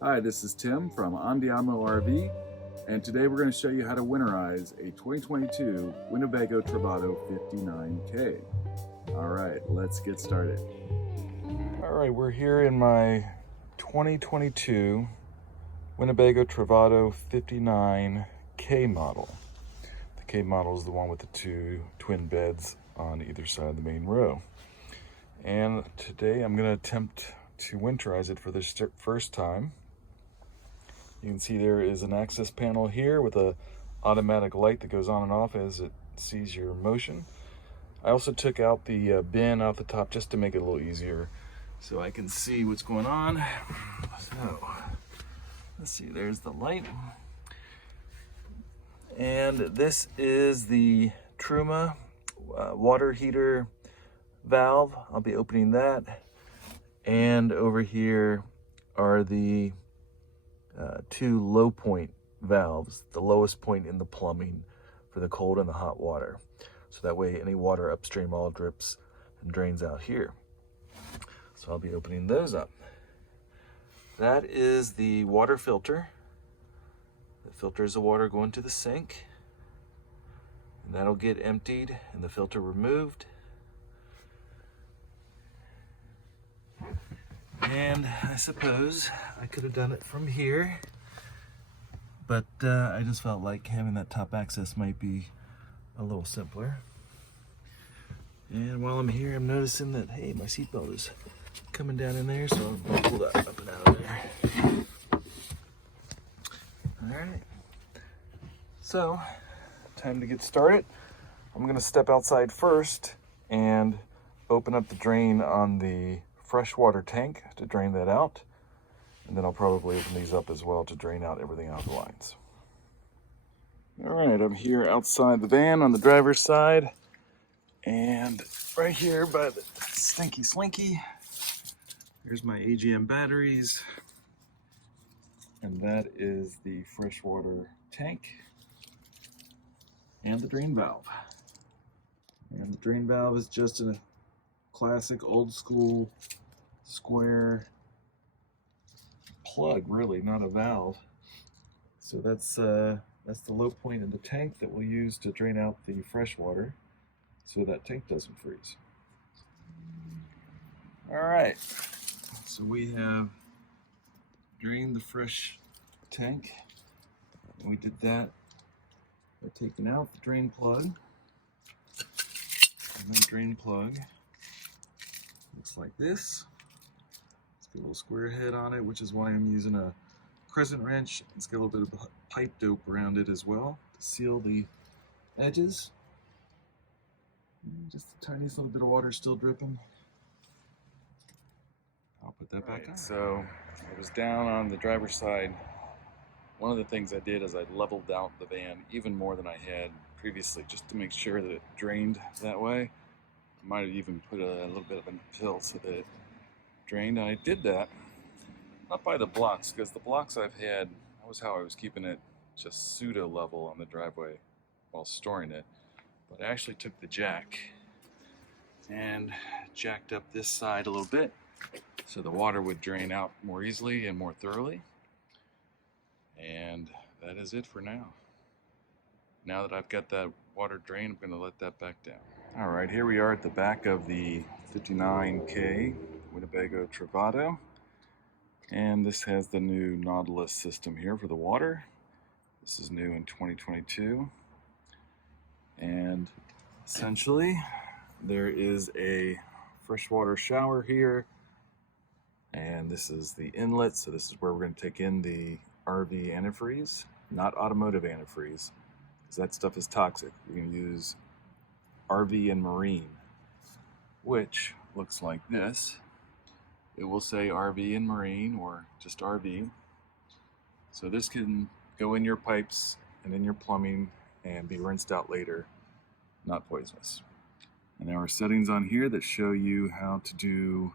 Hi, this is Tim from Andiamo RV, and today we're going to show you how to winterize a 2022 Winnebago Travato 59K. All right, let's get started. All right, we're here in my 2022 Winnebago Travato 59K model. The K model is the one with the two twin beds on either side of the main row. And today I'm going to attempt to winterize it for the first time. You can see there is an access panel here with a automatic light that goes on and off as it sees your motion. I also took out the bin off the top just to make it a little easier so I can see what's going on. So let's see, there's the light. And this is the Truma water heater valve. I'll be opening that. And over here are the two low point valves, the lowest point in the plumbing for the cold and the hot water. So that way any water upstream all drips and drains out here. So I'll be opening those up. That is the water filter. That filters the water going to the sink. And that'll get emptied and the filter removed. And I suppose I could have done it from here, but I just felt like having that top access might be a little simpler. And while I'm here, I'm noticing that, hey, my seatbelt is coming down in there, so I'll pull that up and out of there. All right, so time to get started. I'm gonna step outside first and open up the drain on the freshwater tank to drain that out. And then I'll probably open these up as well to drain out everything out of the lines. All right, I'm here outside the van on the driver's side. And right here by the stinky slinky, there's my AGM batteries. And that is the freshwater tank and the drain valve. And the drain valve is just a classic old school square plug, really, not a valve. So that's the low point in the tank that we'll use to drain out the fresh water so that tank doesn't freeze. All right, so we have drained the fresh tank, and we did that by taking out the drain plug. And that drain plug looks like this. It's got a little square head on it, which is why I'm using a crescent wrench. It's got a little bit of pipe dope around it as well to seal the edges. Just the tiniest little bit of water still dripping. I'll put that back on. So it was down on the driver's side. One of the things I did is I leveled out the van even more than I had previously, just to make sure that it drained that way. I might have even put a little bit of a pill so that it drained. And I did that, not by the blocks, because the blocks I've had, that was how I was keeping it just pseudo level on the driveway while storing it. But I actually took the jack and jacked up this side a little bit so the water would drain out more easily and more thoroughly. And that is it for now. Now that I've got that water drained, I'm going to let that back down. All right, here we are at the back of the 59K Winnebago Travato. And this has the new Nautilus system here for the water. This is new in 2022. And essentially, there is a freshwater shower here. And this is the inlet, so this is where we're going to take in the RV antifreeze, not automotive antifreeze, because that stuff is toxic. We're going to use RV and marine, which looks like this. It will say RV and marine or just RV. So this can go in your pipes and in your plumbing and be rinsed out later, not poisonous. And there are settings on here that show you how to do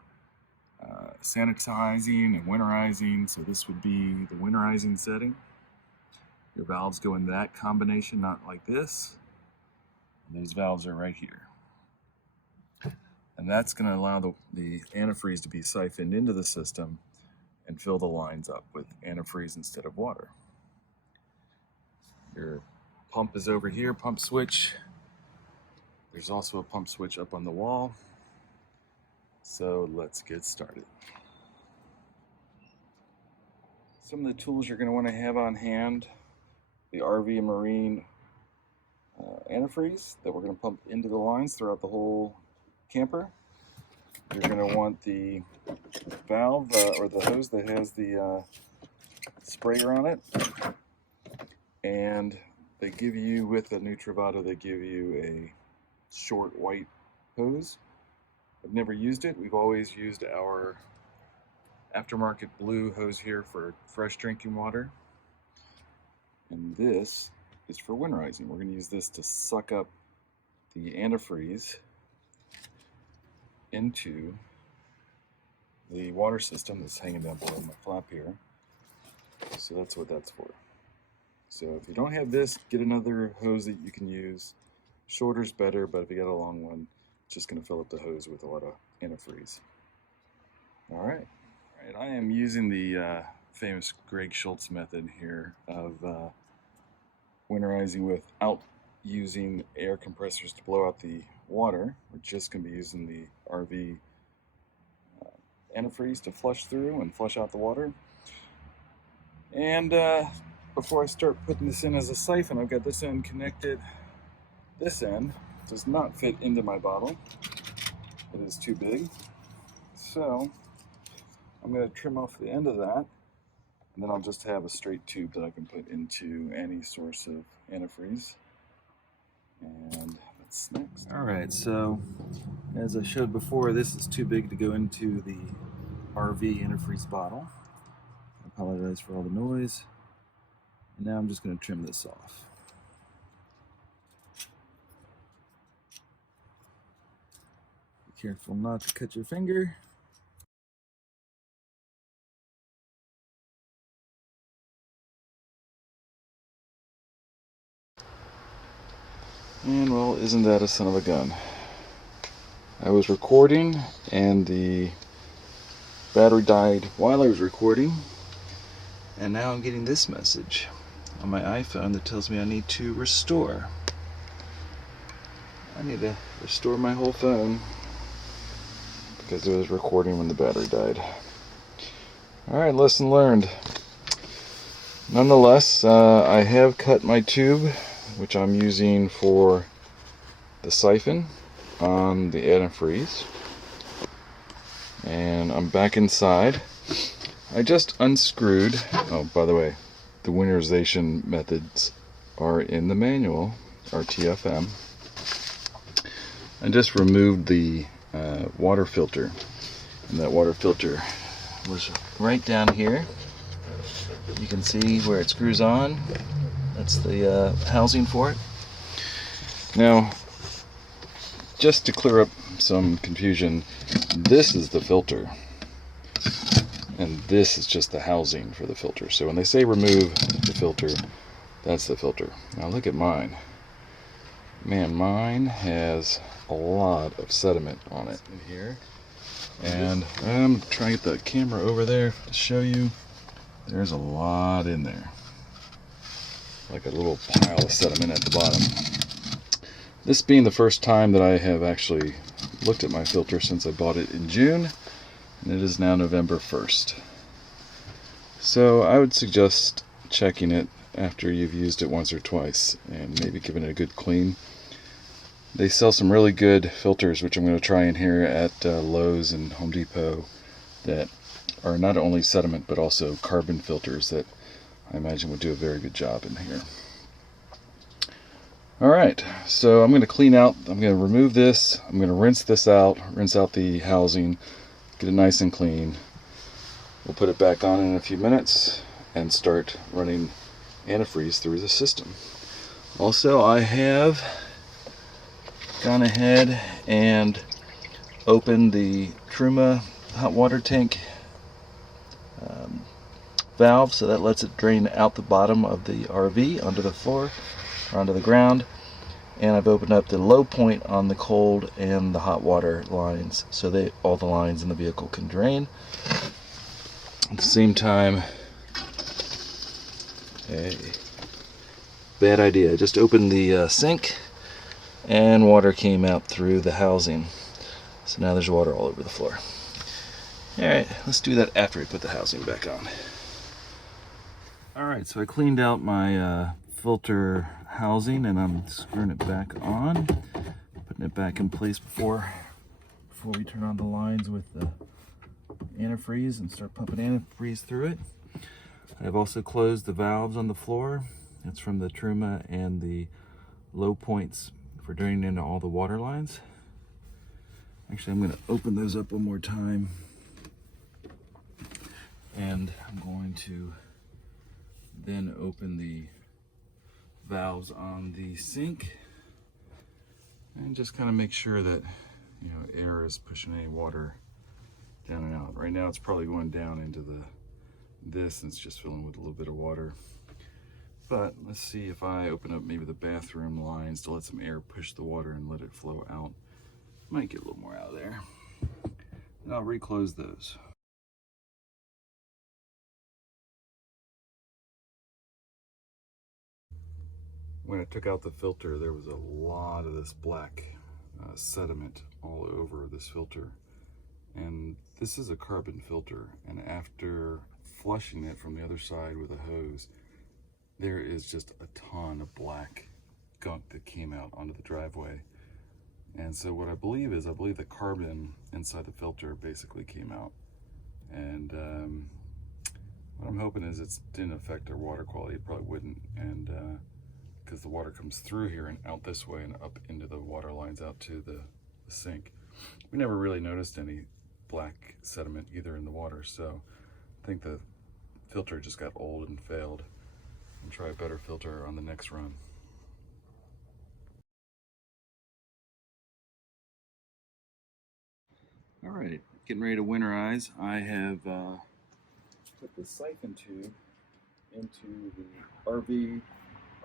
sanitizing and winterizing. So this would be the winterizing setting. Your valves go in that combination, not like this. And these valves are right here. And that's going to allow the antifreeze to be siphoned into the system and fill the lines up with antifreeze instead of water. Your pump is over here, pump switch. There's also a pump switch up on the wall. So let's get started. Some of the tools you're going to want to have on hand: the RV and Marine antifreeze that we're going to pump into the lines throughout the whole camper. You're going to want the valve or the hose that has the sprayer on it. And they give you, with the new Travato, they give you a short white hose. I've never used it. We've always used our aftermarket blue hose here for fresh drinking water. And this is for winterizing. We're going to use this to suck up the antifreeze into the water system that's hanging down below my flap here. So that's what that's for. So if you don't have this, get another hose that you can use. Shorter's better, but if you got a long one, it's just going to fill up the hose with a lot of antifreeze. All right, I am using the famous Greg Schultz method here of winterizing without using air compressors to blow out the water. We're just going to be using the RV antifreeze to flush through and flush out the water. And before I start putting this in as a siphon, I've got this end connected. This end does not fit into my bottle. It is too big. So I'm going to trim off the end of that, and then I'll just have a straight tube that I can put into any source of antifreeze. And that's next. Alright, so as I showed before, this is too big to go into the RV antifreeze bottle. I apologize for all the noise. And now I'm just going to trim this off. Be careful not to cut your finger. And well, isn't that a son of a gun? I was recording and the battery died while I was recording, and now I'm getting this message on my iPhone that tells me I need to restore. I need to restore my whole phone because it was recording when the battery died. Alright, lesson learned. Nonetheless, I have cut my tube, which I'm using for the siphon on the antifreeze, and I'm back inside. I just unscrewed, oh by the way, the winterization methods are in the manual, RTFM. I just removed the water filter, and that water filter was right down here. You can see where it screws on. That's the housing for it. Now, just to clear up some confusion, this is the filter, and this is just the housing for the filter. So when they say remove the filter, that's the filter. Now look at mine. Man, mine has a lot of sediment on it in here. And I'm trying to get the camera over there to show you. There's a lot in there. Like a little pile of sediment at the bottom. This being the first time that I have actually looked at my filter since I bought it in June, and it is now November 1st. So I would suggest checking it after you've used it once or twice and maybe giving it a good clean. They sell some really good filters, which I'm going to try in here at Lowe's and Home Depot, that are not only sediment but also carbon filters that I imagine would do a very good job in here. Alright, so I'm going to clean out, I'm going to remove this, I'm going to rinse this out, rinse out the housing, get it nice and clean. We'll put it back on in a few minutes and start running antifreeze through the system. Also, I have gone ahead and opened the Truma hot water tank valve, so that lets it drain out the bottom of the RV onto the floor or onto the ground. And I've opened up the low point on the cold and the hot water lines so that all the lines in the vehicle can drain. At the same time, hey, bad idea. I just opened the sink and water came out through the housing. So now there's water all over the floor. Alright, let's do that after we put the housing back on. Alright, so I cleaned out my filter housing and I'm screwing it back on, putting it back in place before we turn on the lines with the antifreeze and start pumping antifreeze through it. I've also closed the valves on the floor. That's from the Truma and the low points for draining into all the water lines. Actually, I'm going to open those up one more time. And I'm going to then open the valves on the sink and just kind of make sure that, you know, air is pushing any water down and out. Right now it's probably going down into this and it's just filling with a little bit of water. But let's see if I open up maybe the bathroom lines to let some air push the water and let it flow out. Might get a little more out of there. And I'll reclose those. When I took out the filter, there was a lot of this black sediment all over this filter. And this is a carbon filter, and after flushing it from the other side with a hose, there is just a ton of black gunk that came out onto the driveway. And so what I believe the carbon inside the filter basically came out. And what I'm hoping is it didn't affect our water quality. It probably wouldn't, and because the water comes through here and out this way and up into the water lines out to the sink. We never really noticed any black sediment either in the water, so I think the filter just got old and failed. And try a better filter on the next run. All right, getting ready to winterize. I have put the siphon tube into the RV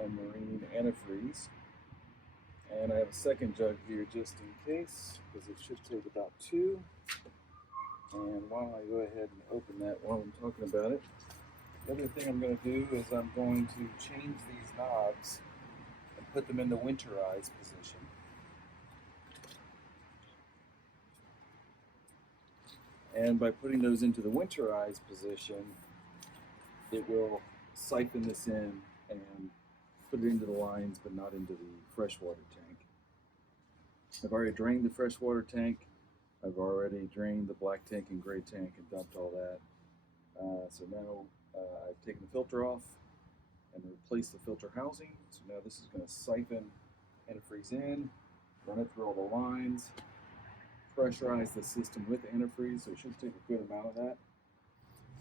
and marine antifreeze. And I have a second jug here just in case, because it should take about 2. And why don't I go ahead and open that while I'm talking about it. The other thing I'm going to do is I'm going to change these knobs and put them in the winterize position. And by putting those into the winterize position, it will siphon this in and put it into the lines, but not into the freshwater tank. I've already drained the freshwater tank. I've already drained the black tank and gray tank and dumped all that. So now I've taken the filter off and replaced the filter housing. So now this is going to siphon antifreeze in, run it through all the lines, pressurize the system with antifreeze, so it should take a good amount of that.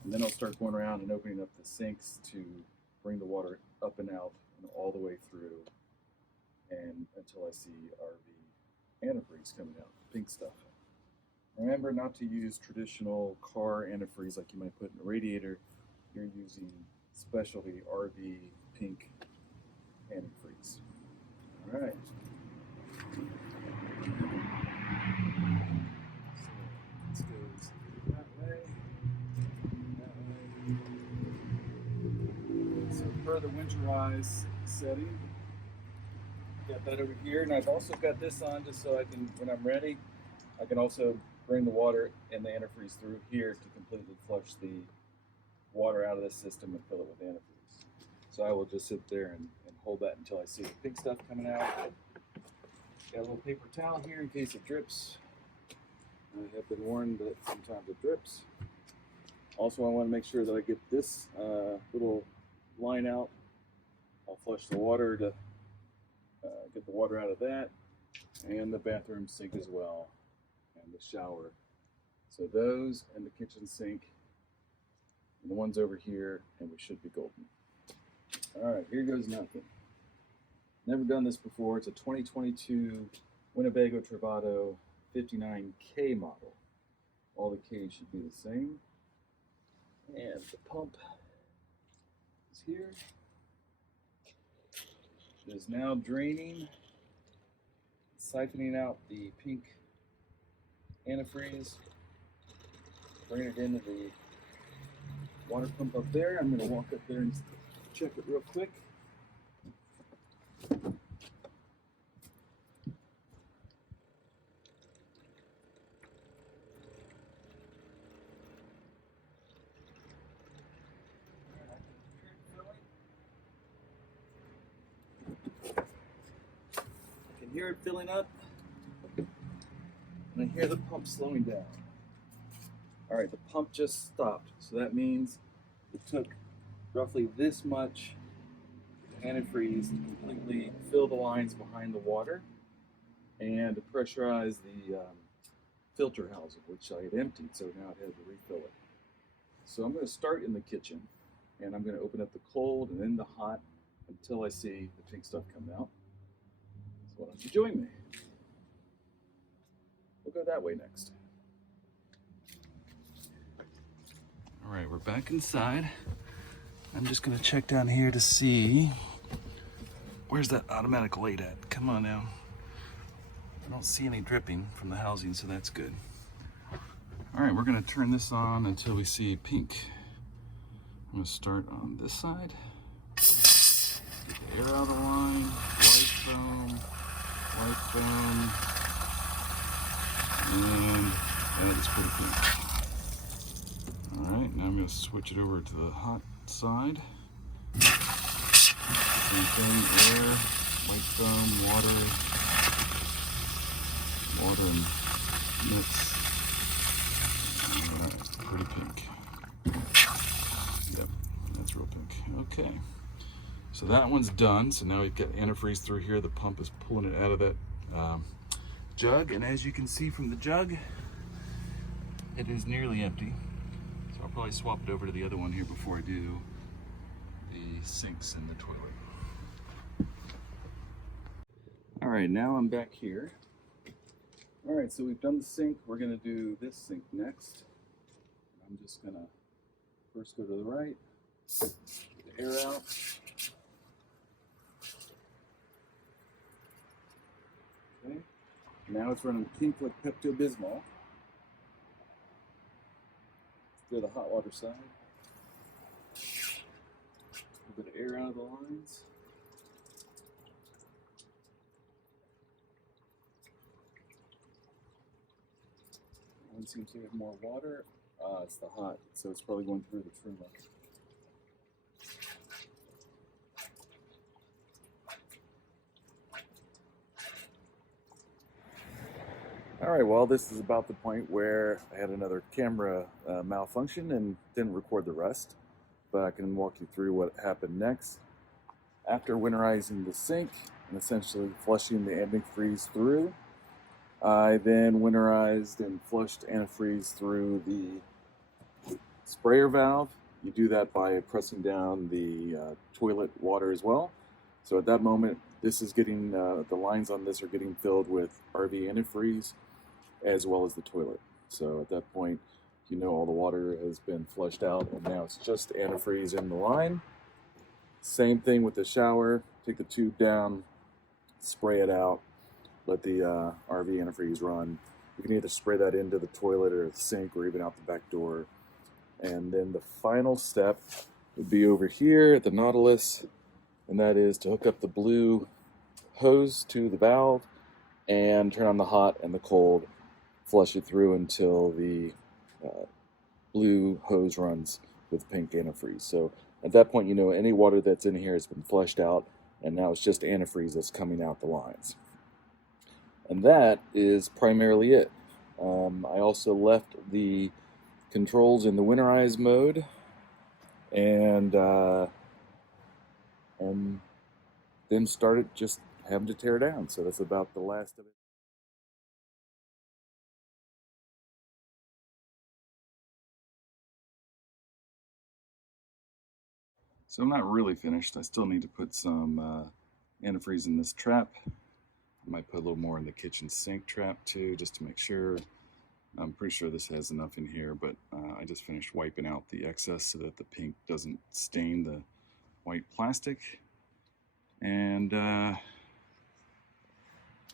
And then I'll start going around and opening up the sinks to bring the water up and out and all the way through, and until I see RV antifreeze coming out, pink stuff. Remember not to use traditional car antifreeze like you might put in a radiator. You're using specialty RV pink antifreeze. All right. So this goes that way. So per the winterize setting, got that over here, and I've also got this on just so I can, when I'm ready, I can also bring the water and the antifreeze through here to completely flush the water out of this system and fill it with antifreeze. So I will just sit there and hold that until I see the pink stuff coming out. Got a little paper towel here in case it drips. I have been warned that sometimes it drips. Also, I want to make sure that I get this little line out. I'll flush the water to get the water out of that, and the bathroom sink as well, and the shower. So those and the kitchen sink, and the ones over here, and we should be golden. All right, here goes nothing. Never done this before. It's a 2022 Winnebago Travato 59K model. All the K's should be the same. And the pump is here. It is now draining, siphoning out the pink antifreeze, bringing it into the water pump up there. I'm going to walk up there and check it real quick. I can hear it filling up, and I hear the pump slowing down. All right, the pump just stopped, so that means it took roughly this much antifreeze to completely fill the lines behind the water and to pressurize the filter housing, which I had emptied, so now I had to refill it. So I'm going to start in the kitchen, and I'm going to open up the cold and then the hot until I see the pink stuff come out. So why don't you join me? We'll go that way next. All right, we're back inside. I'm just going to check down here to see, where's that automatic light at? Come on now. I don't see any dripping from the housing, so that's good. All right, we're going to turn this on until we see pink. I'm going to start on this side. Get the air out of the line. White foam, and that is pretty pink. All right, now I'm going to switch it over to the hot side. Same thing, air, white foam, water and mix. Alright, pretty pink. Yep, that's real pink. Okay, so that one's done. So now we've got antifreeze through here. The pump is pulling it out of that jug, and as you can see from the jug, it is nearly empty. So I'll probably swap it over to the other one here before I do the sinks in the toilet. All right, now I'm back here. All right, so we've done the sink. We're gonna do this sink next. I'm just gonna first go to the right, get the air out. Okay, now it's running pink like Pepto-Bismol. Go to the hot water side. A bit of air out of the lines. One seems to have more water. It's the hot, so it's probably going through the trimmer. All right, well, this is about the point where I had another camera malfunction and didn't record the rest, but I can walk you through what happened next. After winterizing the sink and essentially flushing the antifreeze through, I then winterized and flushed antifreeze through the sprayer valve. You do that by pressing down the toilet water as well. So at that moment, this is getting, the lines on this are getting filled with RV antifreeze as well as the toilet. So at that point, you know all the water has been flushed out and now it's just antifreeze in the line. Same thing with the shower. Take the tube down, spray it out, let the RV antifreeze run. You can either spray that into the toilet or the sink or even out the back door. And then the final step would be over here at the Nautilus, and that is to hook up the blue hose to the valve and turn on the hot and the cold, flush it through until the blue hose runs with pink antifreeze. So at that point, you know any water that's in here has been flushed out, and now it's just antifreeze that's coming out the lines. And that is primarily it. I also left the controls in the Winterize mode, and then started just having to tear down. So that's about the last of it. So I'm not really finished. I still need to put some antifreeze in this trap. I might put a little more in the kitchen sink trap too, just to make sure. I'm pretty sure this has enough in here, but I just finished wiping out the excess so that the pink doesn't stain the white plastic. And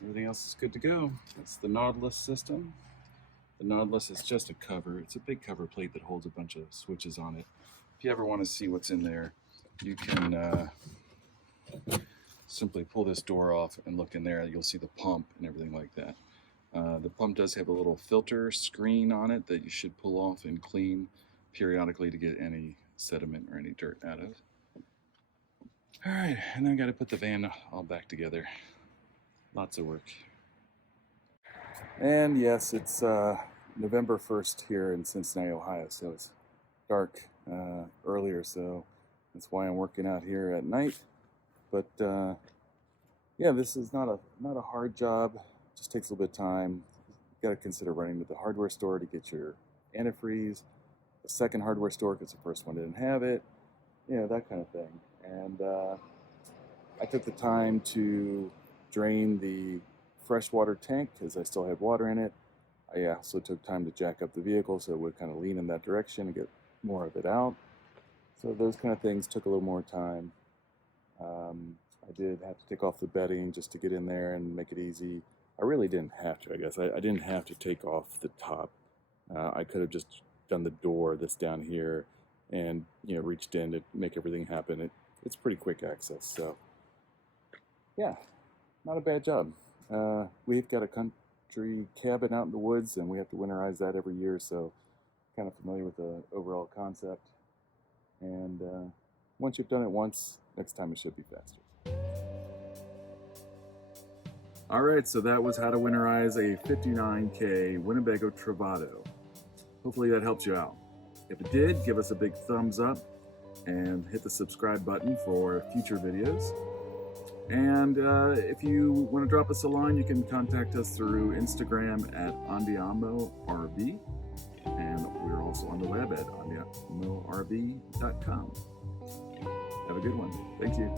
everything else is good to go. That's the Nautilus system. The Nautilus is just a cover. It's a big cover plate that holds a bunch of switches on it. if you ever want to see what's in there, you can simply pull this door off and look in there. You'll see the pump and everything like that. The pump does have a little filter screen on it that you should pull off and clean periodically to get any sediment or any dirt out of. Alright, and then I got to put the van all back together. Lots of work. And yes, it's November 1st here in Cincinnati, Ohio, so it's dark earlier, so that's why I'm working out here at night. But yeah, this is not a hard job. It just takes a little bit of time. You got to consider running to the hardware store to get your antifreeze, the second hardware store because the first one didn't have it, you know, that kind of thing. And I took the time to drain the freshwater tank because I still had water in it. I also took time to jack up the vehicle so it would kind of lean in that direction and get more of it out. So those kind of things took a little more time. I did have to take off the bedding just to get in there and make it easy. I really didn't have to, I guess. I didn't have to take off the top. I could have just done the door that's down here and, you know, reached in to make everything happen. It's pretty quick access, so yeah, not a bad job. We've got a country cabin out in the woods, and we have to winterize that every year, so kind of familiar with the overall concept. And once you've done it once, next time it should be faster. Alright, so that was how to winterize a 59K Winnebago Travato. Hopefully that helps you out. If it did, give us a big thumbs up and hit the subscribe button for future videos. And if you want to drop us a line, you can contact us through Instagram at andiamorv, and we're also on the web at andiamorv.com. Have a good one. Thank you.